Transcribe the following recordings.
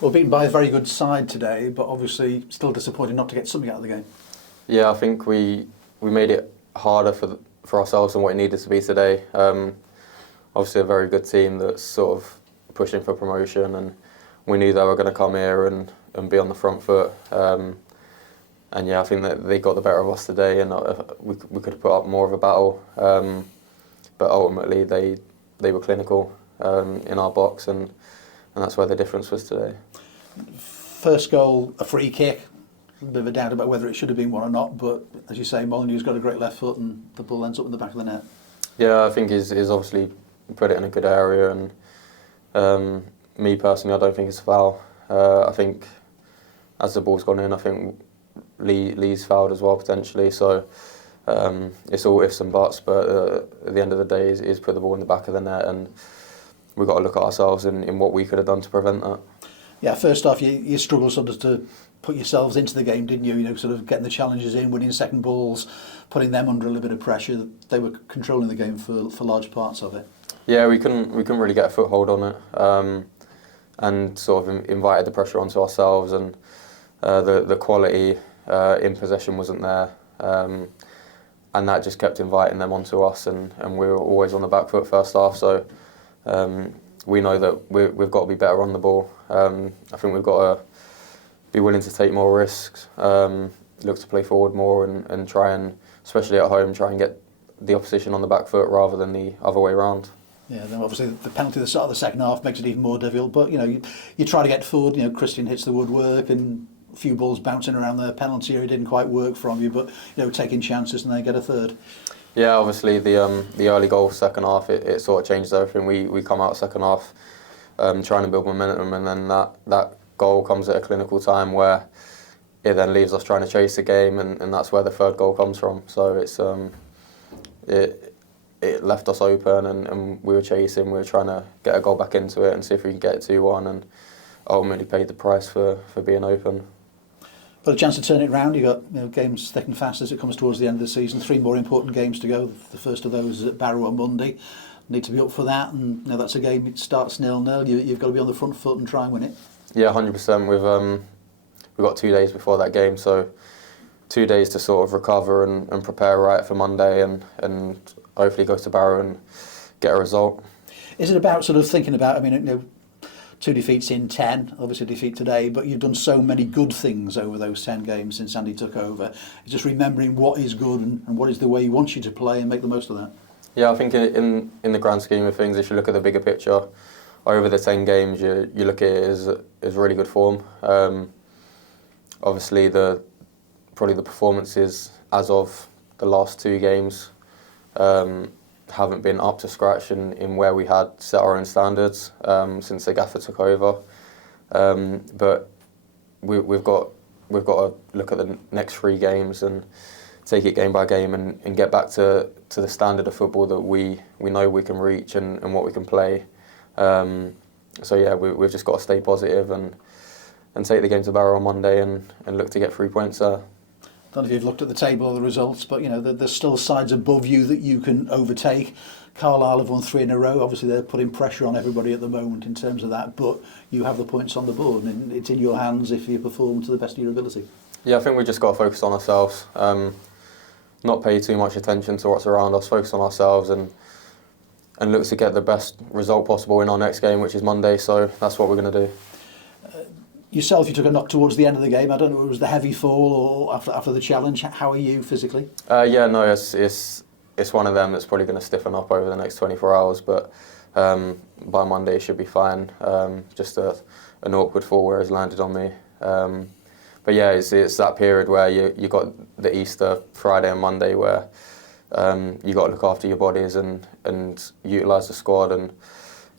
Well, beaten by a very good side today, but obviously still disappointed not to get something out of the game. Yeah, I think we made it harder for ourselves than what it needed to be today. Obviously a very good team that's sort of pushing for promotion, and we knew they were going to come here and be on the front foot. And yeah, I think that they got the better of us today, and we could have put up more of a battle. But ultimately they were clinical in our box, and that's where the difference was today. First goal, a free kick. A bit of a doubt about whether it should have been one or not, but as you say, Molineux's got a great left foot and the ball ends up in the back of the net. Yeah, I think he's obviously put it in a good area, and me personally, I don't think it's a foul. I think as the ball's gone in, I think Lee's fouled as well potentially, so it's all ifs and buts, but at the end of the day, he's put the ball in the back of the net, and we've got to look at ourselves in what we could have done to prevent that. Yeah, first off, you struggled sort of to put yourselves into the game, didn't you? You know, sort of getting the challenges in, winning second balls, putting them under a little bit of pressure. They were controlling the game for large parts of it. Yeah, we couldn't really get a foothold on it, and sort of invited the pressure onto ourselves, and the quality in possession wasn't there, and that just kept inviting them onto us, and we were always on the back foot first half. So we know that we've got to be better on the ball. I think we've got to be willing to take more risks, look to play forward more, and try and, especially at home, try and get the opposition on the back foot rather than the other way around. Yeah, then obviously the penalty at the start of the second half makes it even more difficult. But you know, you try to get forward. You know, Christian hits the woodwork, and a few balls bouncing around the penalty area didn't quite work from you. But you know, taking chances and they get a third. Yeah, obviously the early goal second half, it sort of changed everything. We come out second half trying to build momentum, and then that goal comes at a clinical time where it then leaves us trying to chase the game, and that's where the third goal comes from. So it's it left us open, and we were chasing. We were trying to get a goal back into it and see if we can get it 2-1, and ultimately paid the price for being open. But a chance to turn it round. You got games thick and fast as it comes towards the end of the season. 3 more important games to go. The first of those is at Barrow on Monday. Need to be up for that, and that's a game. It starts 0-0. You've got to be on the front foot and try and win it. Yeah, 100%. We've got 2 days before that game, so 2 days to sort of recover and prepare right for Monday, and hopefully go to Barrow and get a result. Is it about sort of thinking about? I mean, 2 defeats in 10, obviously defeat today, but you've done so many good things over those 10 games since Andy took over. It's just remembering what is good and what is the way he wants you to play and make the most of that. Yeah, I think in the grand scheme of things, if you look at the bigger picture, over the 10 games, you look at it as really good form. Obviously, probably the performances as of the last 2 games haven't been up to scratch in where we had set our own standards since the gaffer took over. But we've got to look at the next 3 games and take it game by game and get back to the standard of football that we know we can reach and what we can play. So yeah, we've just got to stay positive and take the game to Barrow on Monday and look to get 3 points there. I don't know if you've looked at the table or the results, but there's still sides above you that you can overtake. Carlisle have won 3 in a row. Obviously, they're putting pressure on everybody at the moment in terms of that, but you have the points on the board, and it's in your hands if you perform to the best of your ability. Yeah, I think we've just got to focus on ourselves, not pay too much attention to what's around us, focus on ourselves and look to get the best result possible in our next game, which is Monday, so that's what we're going to do. Yourself, you took a knock towards the end of the game. I don't know if it was the heavy fall or after the challenge. How are you physically? Yeah, no, it's one of them that's probably going to stiffen up over the next 24 hours, but by Monday it should be fine. Just an awkward fall where it's landed on me. But yeah, it's that period where you got the Easter, Friday and Monday where you got to look after your bodies and utilise the squad and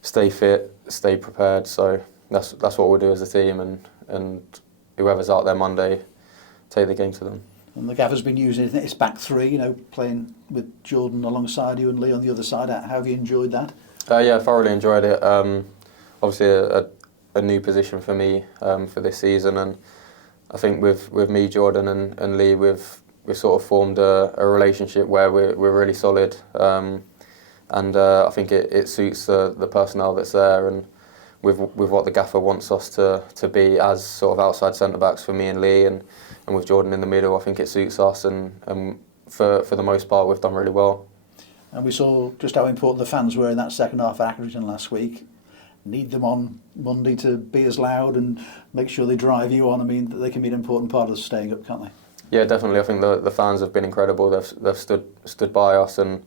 stay fit, stay prepared. So that's what we'll do as a team, and whoever's out there Monday, take the game to them. And the gaffer's been using its back 3, playing with Jordan alongside you and Lee on the other side. How have you enjoyed that? Yeah, thoroughly enjoyed it. Obviously a new position for me for this season, and I think with me, Jordan and Lee, we've sort of formed a relationship where we're really solid, and I think it suits the personnel that's there, and with what the gaffer wants us to be as sort of outside centre backs for me and Lee, and with Jordan in the middle. I think it suits us, and for the most part we've done really well. And we saw just how important the fans were in that second half at Accrington last week. Need them on Monday to be as loud and make sure they drive you on. I mean, they can be an important part of staying up, can't they? Yeah, definitely. I think the fans have been incredible. They've stood by us and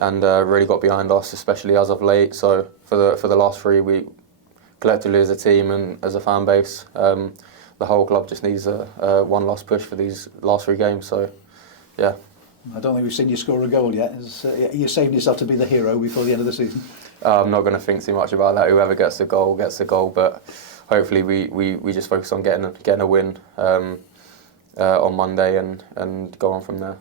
really got behind us, especially as of late. So for the last 3 weeks, collectively as a team and as a fan base, the whole club just needs a one last push for these last 3 games. So, yeah. I don't think we've seen you score a goal yet. You saved yourself to be the hero before the end of the season. I'm not going to think too much about that. Whoever gets the goal gets the goal. But hopefully we just focus on getting a win on Monday and go on from there.